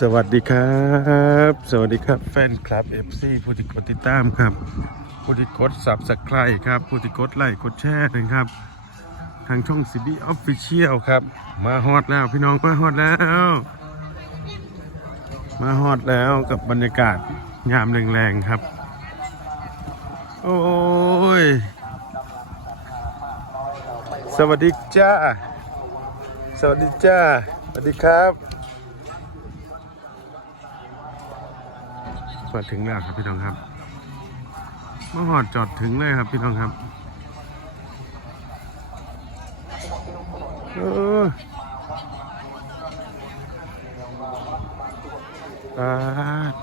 สวัสดีครับ สวัสดีครับแฟนคลับ FC ผู้ที่กดติดตามครับ ผู้ที่กดสับสไครครับ ผู้ที่กดไลค์กดแชร์นะครับ ทางช่องซีดีออฟฟิเชียลครับ มาฮอดแล้วพี่น้องมาฮอดแล้ว มาฮอดแล้วกับบรรยากาศยามแรงๆครับ โอ้ย สวัสดีจ้า สวัสดีจ้า สวัสดีครับ มาถึงแล้วครับพี่น้องครับมาหอดจอดถึงเลยครับพี่น้องครับเออปาด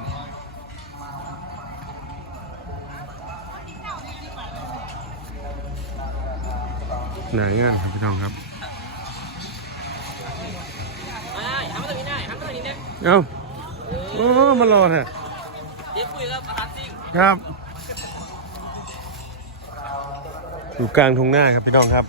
ไหนงานครับพี่น้องครับไม่ทำตัวนี้ได้ทำตัวนี้ได้เอ้าโอ้มารอแท้ ครับ อยู่กลางทุ่งหน้าครับพี่น้องครับ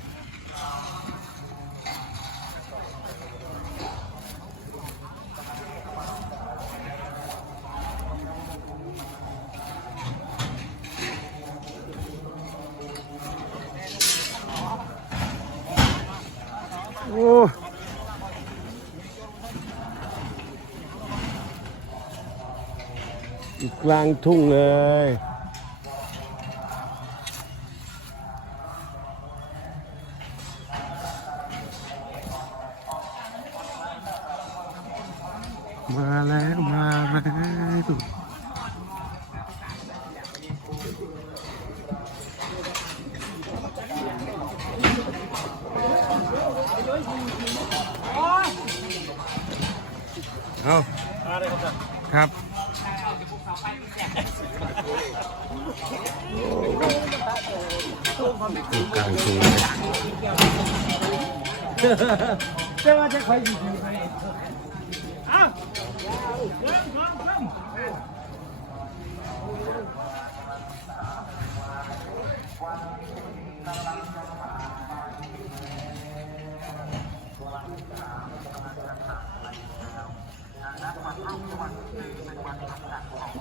โอ้ อยู่กลางทุ่งเลย มาแล้วมาแล้วเอาครับ แต่ว่าจะขี้อิจมเริ่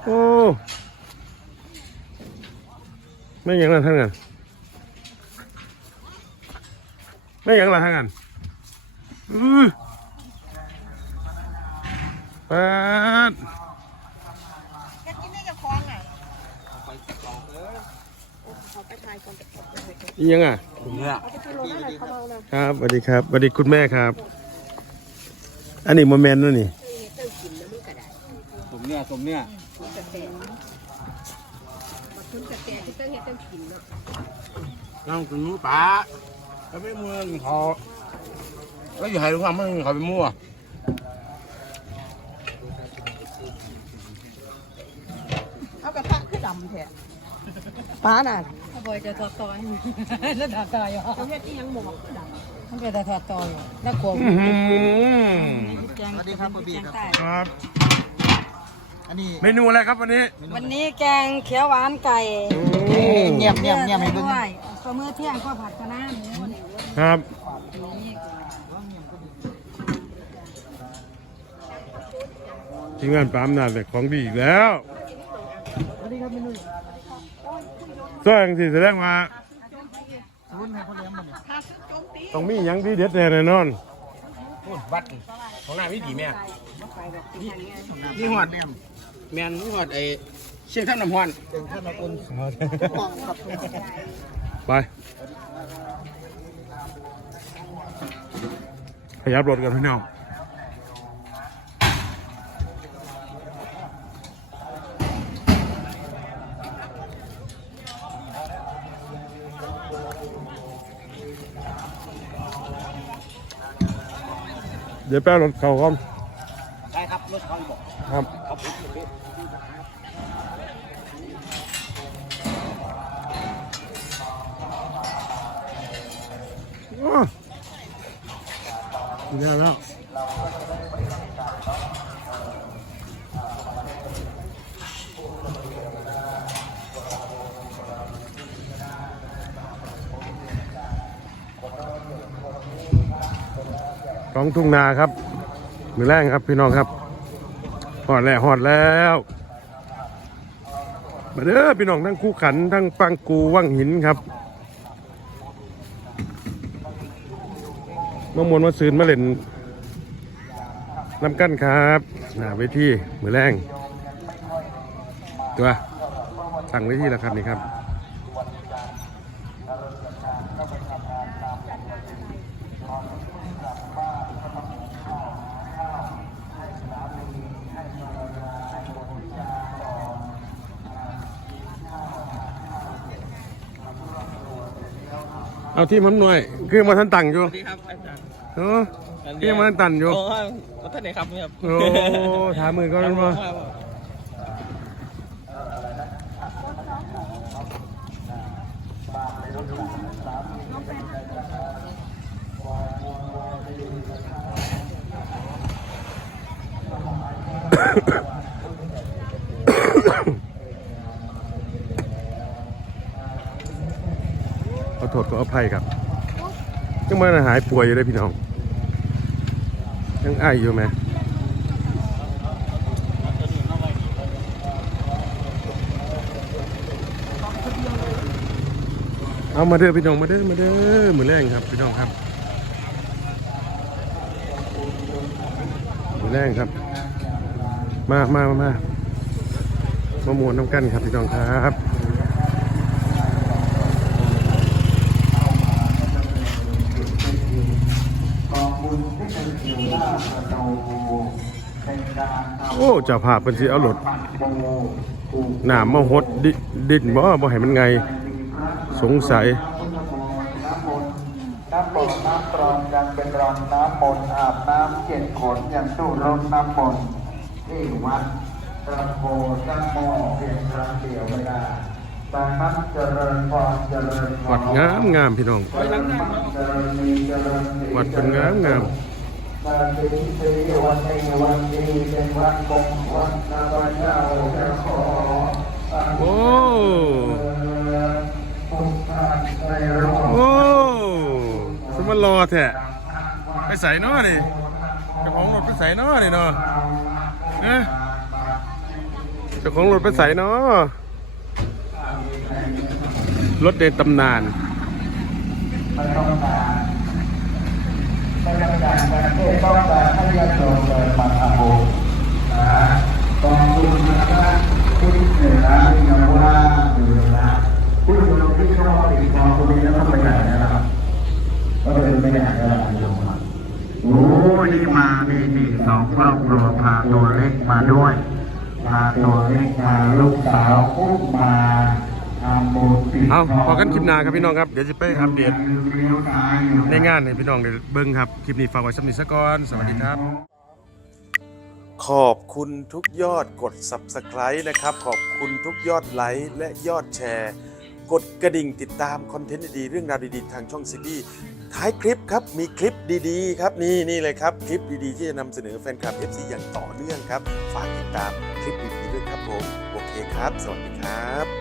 โอ้ไม่ยังละท่านกันไม่ยังละท่านกัน อือแปดแกกินได้กับคลองอะเขาไปทายก่อนอียังอะ เขาไปกินโลนั่นแหละเขาเมาเลยครับสวัสดีครับสวัสดีคุณแม่ครับ อันนี้โมเมนต์นั่นนี่สมเนี่ยสมเนี่ยคุณกระแตคุณกระแตที่ต้องเฮ็ดต้องกินเนาะ นั่งกินหมูป่าก็ไม่มือเขา แล้วอยู่ไหนรู้ความมึงเขาไปมั่วเอากระทะคือดำแท้ป้าน่ะบอยจะถอดต่อยแล้วถอดต่อยเหรอเขาเฮ็ดที่ยังหมอกคือดมันเป็นแต่ถอดต่อยแล้วกลัวอื้อหือแจงสวัสดีครับบีครับครับ อันนี้เมนูอะไรครับวันนี้ วันนี้แกงเขียวหวานไก่เงียบเงียบเงียบให้ด้เบิ่งวยข้าวมื้อเที่ยงข้าวผัดคะน้าหมูนี่ครับ ทีมงานปามนาแต่ของดีอีกแล้วสร้างสิแสดงว่าต้องมีหยังดีเด็ดแน่นอนวัดของหน้าวิถีแม่นี่หอดแมนนี่หอดไอเชียงท่านน้ำฮอนเชียงท่านน้ำอุ่นไป ขยับรถกันพี่น้อง ดี๋ยวแป้รถเขาครับใช่ครับรถเขาบอกครับครับผมอ้าวได้แล้ว ท้องทุ่งนาครับ มือแรงครับพี่น้องครับหอดแล้วหอดแล้วมาเด้อพี่น้องทั้งคู่ขันทั้งปังกูว่างหินครับมามวนมาซืนมาเล่นน้ำกั้นครับหน้าเวทีมือแรงตัวสั่งเวทีแล้วครับนี่ครับ เอาที่มันหน่วย คือมาทันตังอยู่สวัสดีครับอาจารย์เออคือมาทันตันอยู่โอ้ก็ท่านไหนครับเนี่ยครับโอ้ถามมือก็มันว่าขอโทษขออภัยครับยังมาหายป่วยอยู่เลยพี่น้องยังไออยู่ไหมเอามาเด้อพี่น้องมาเด้อมาเด้อมือแรงครับพี่น้องครับมือแรงครับ มามามามามาหมวนน้ำกันครับพี่น้องครับ โอ้เจ้าภาพเป็นสิเอารถหนามมาหดดิดินบ่บ่ให้มันไง สงสัยน้ำบนน้ำกรองยังเป็นรองน้ำมนต์อาบน้ำเจ็ดขนยังสู้รถน้ำมนต์ที่วัดตะโพตั้งหม้อเพียงครั้งเดียวไม่ได้ดังนั้นเจริญพรเจริญพรวัดงามงามพี่น้องเจริญมั่นเจริญมีเจริญสีวัดเป็นงามงาม มาถึงสีวันนี้วันนี้เป็นวันมงคลนะพเจ้าจะขอโอ้ทุกท่านในรอบโอ้สมันรอแท้ไปใส่นาะนี่จ้าของรถไปใส่นาะนี่เนาะเอ๊ะจ้าของรถไปใส่นาะรถเดนตำนาน ไม่ต้องการไม่ต้องการประเทศต้องการให้ยาโยมเดินมาทำบุญนะกองทุนนะครับที่เหนือที่ยังว่าอยู่นะผู้ชมที่ชอบติดกองทุนนี้แล้วต้องไปไหนนะครับก็เป็นไปไหนก็ได้โยมโอ้นี่มานี่นี่สองครอบครัวพาตัวเล็กมาด้วยพาตัวเล็กมาลูกสาวอุ้มมา เอาทงพอกันคลิปหน้าครับพี่น้องครับ เดี๋ยวจะไปอัปเดตในงานให้พี่น้องได้เบิ่งครับ คลิปนี้ฝากไว้สำนิสก่อน สวัสดีครับ ขอบคุณทุกยอดกด Subscribe นะครับ ขอบคุณทุกยอดไลค์และยอดแชร์ กดกระดิ่งติดตามคอนเทนต์ดีๆเรื่องราวดีๆ ทางช่องซีบีท้ายคลิปครับ มีคลิปดีๆ ครับนี่นี่เลยครับ คลิปดีๆ ที่จะนำเสนอแฟนคลับ FC อย่างต่อเนื่องครับ ฝากติดตามคลิปดีๆด้วยครับผม โอเคครับ สวัสดีครับ